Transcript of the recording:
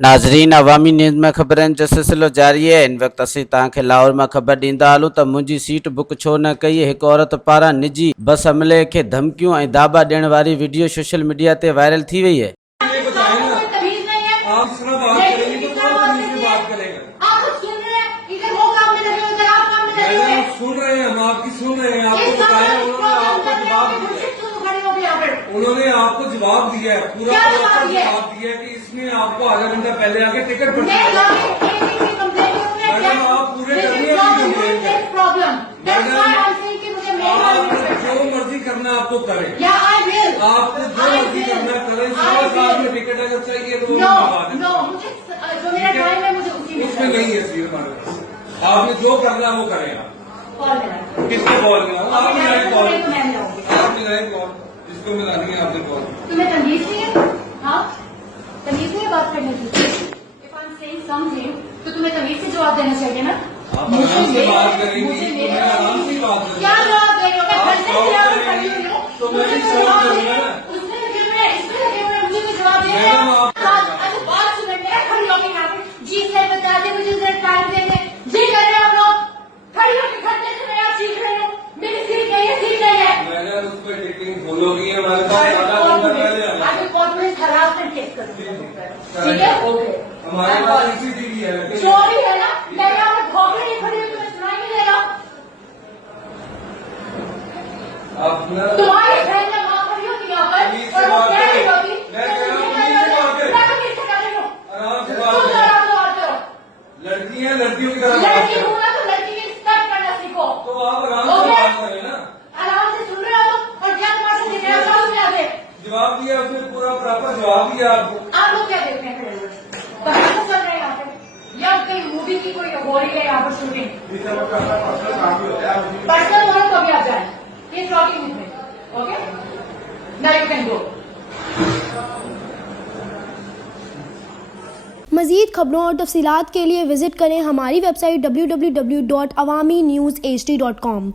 नाज़रीन, अवामी न्यूज़ में ख़बरनि जो सिलसिलो जारी है। इन वक़्तु असीं तव्हांखे लाहौर में ख़बर ॾींदा हलूं त मुंहिंजी सीट बुक छो न कई। हिकु औरत पारां निजी बस अमले खे धमकियूं ऐं दाबा ॾियण वारी वीडियो सोशल मीडिया ते वायरल थी वई है। उन्होंने आपको जवाब दिया है, पूरा जवाब दिया है कि इसने आपको आधा घंटा पहले आके टिकट मैडम आप पूरे करने जो मर्जी करना आपको करें, आपको जो मर्जी करना करें। सुबह साथ में टिकट अगर चाहिए तो उसमें नहीं है सीट हमारे पास। आपने जो करना वो करें। आप किसको कॉल करना? आप मिलाए कॉल, जिसको मिलानी है आपने कॉल। तुम्हें तमीज नहीं है? हाँ, तमीज नहीं है बात करने की। If I'm saying something, तो तुम्हें तमीज से जवाब देना चाहिए ना। आराम से बात करेंगी, आराम से बात करेंगी। क्या जवाब दे रहे हो? मैं घर से जवाब कर रही हूँ तो मैं ही जवाब करूँगा ना। उसमें लगे हुए हैं, इसमें लगे हुए हैं, मुझे भी जवाब दे रहे हैं। अच्छा बात सुन रहे हैं, खड़ी होकर यहाँ पे जी सर बता दे, मुझे जरा टाइम देंगे। जी कर रहे हैं आप लोग, खड़ी होकर घर देख रहे हैं, आप सीख रहे हो। मेरी सीट नहीं है, सीट नहीं है। मैंने उस पर टिकटिंग बोलोगी हमारे पास आधा घंटा पहले आना। आगे कॉर्पोरेट हरासमेंट केस करूँगी। ठीक है, ओके। हमारे पास CCTV है। जो भी है ना, मैं यहाँ पे भौंके नहीं खड़ी हूँ, तुम्हें सुनाई नहीं दे रहा। अपना तुम्हारी बहन ने वहाँ खड़ी होती यहाँ पर और वो कह रही होती मैं कह रहा हूँ किससे कर रही हूँ? आराम से बात करें। लड़की है, लड़कियों की तरह बात लड़की करें। हूँ ना, तो लड़की की रिस्पेक्ट करना सीखो। तो आप आराम से बात करें ना। आराम से सुन रहे हो और क्या तुम्हारे से जितना समझ में आवे। जवाब दिया उसने, पूरा प्रॉपर जवाब दिया आपको। आप लोग क्या देखते हैं खड़े हुए? बहाना चल रहा है यहाँ पे या कहीं मूवी की कोई हो रही है यहाँ पर शूटिंग? पर्सनल होने को भी आप जाए, ये शॉकिंग है। Okay, now you can go. मज़ीद खबरों और तफसीलात के लिए विजिट करें हमारी वेबसाइट www.awamiNewsHD.com।